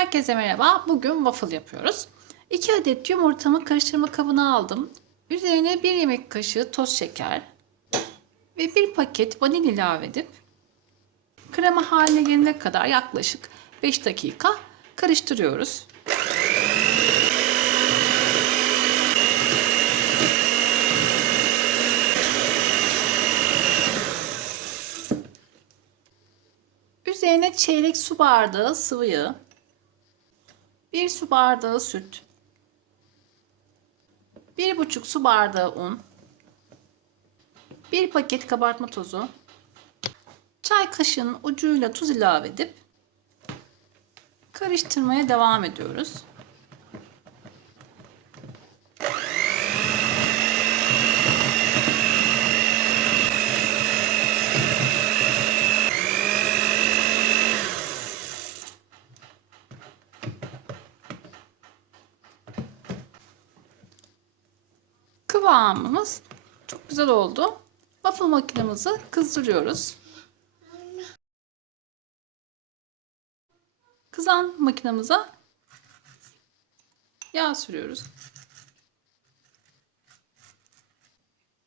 Herkese merhaba. Bugün waffle yapıyoruz. 2 adet yumurtamı karıştırma kabına aldım. Üzerine 1 yemek kaşığı toz şeker ve 1 paket vanil ilave edip krema haline gelene kadar yaklaşık 5 dakika karıştırıyoruz. Üzerine çeyrek su bardağı sıvı yağ, 1 su bardağı süt, 1,5 su bardağı un, 1 paket kabartma tozu, çay kaşığının ucuyla tuz ilave edip karıştırmaya devam ediyoruz. Kıvamımız çok güzel oldu. Waffle makinemizi kızdırıyoruz. Kızan makinemize yağ sürüyoruz.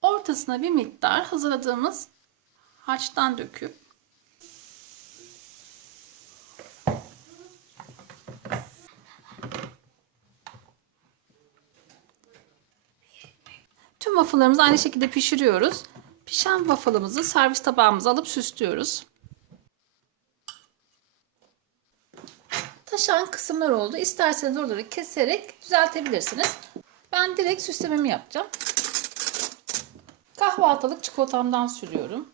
Ortasına bir miktar hazırladığımız harçtan döküp Tüm waffle'larımızı aynı şekilde pişiriyoruz. Pişen waffle'ımızı servis tabağımıza alıp süslüyoruz. Taşan kısımlar oldu. İsterseniz oraları keserek düzeltebilirsiniz. Ben direkt süslememi yapacağım. Kahvaltılık çikolatamdan sürüyorum.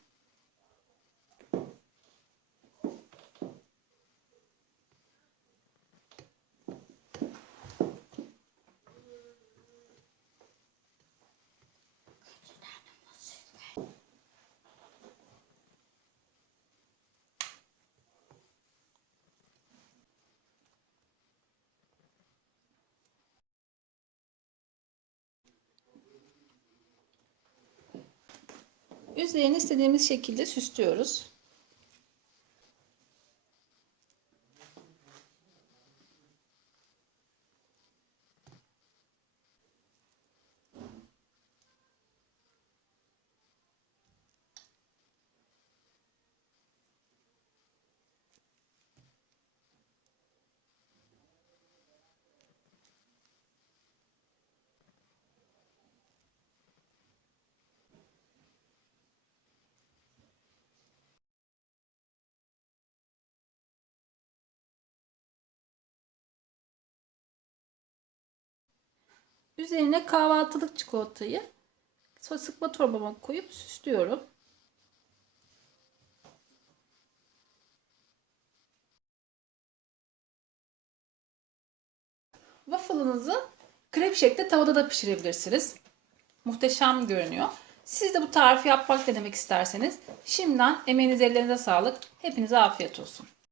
Üzerini istediğimiz şekilde süslüyoruz. Üzerine kahvaltılık çikolatayı sıkma torbama koyup süslüyorum. Waffle'ınızı krep şeklinde tavada da pişirebilirsiniz. Muhteşem görünüyor. Siz de bu tarifi yapmak denemek isterseniz şimdiden emeğiniz ellerinize sağlık. Hepinize afiyet olsun.